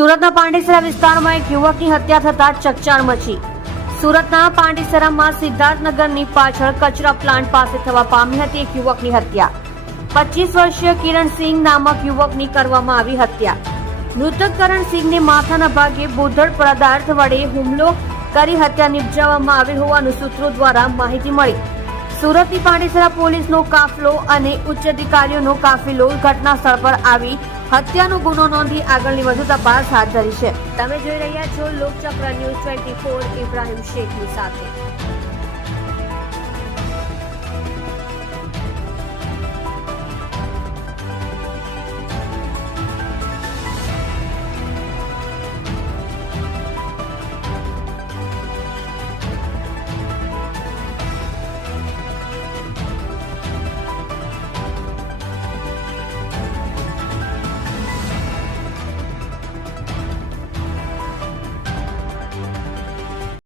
સુરતના પાંડેસરા વિસ્તારમાં એક યુવકની હત્યા થતા ચકચાર મચી. સુરતના પાંડેસરામાં સિદ્ધાર્થનગરની પાછળ કચરા પ્લાન્ટ પાસે થવા પામી હતી એક યુવકની હત્યા. 25 વર્ષીય કિરણસિંહ નામક યુવકની કરવામાં આવી હત્યા. મૃતક કરણસિંહને માથાના ભાગે બોધડ પદાર્થ વડે હુમલો કરી હત્યા નિપજાવવામાં આવી હોવાનું સૂત્રો દ્વારા માહિતી મળી. સુરતની પાંડેસરા પોલીસનો કાફલો અને ઉચ્ચ અધિકારીઓનો કાફિલો ઘટના સ્થળ પર આવી હત્યાનો ગુનો નોંધી આગળની વધુ તપાસ હાથ ધરી છે. તમે જોઈ રહ્યા છો લોકચક્ર ન્યૂઝ 24 ઇબ્રાહિમ શેખની સાથે.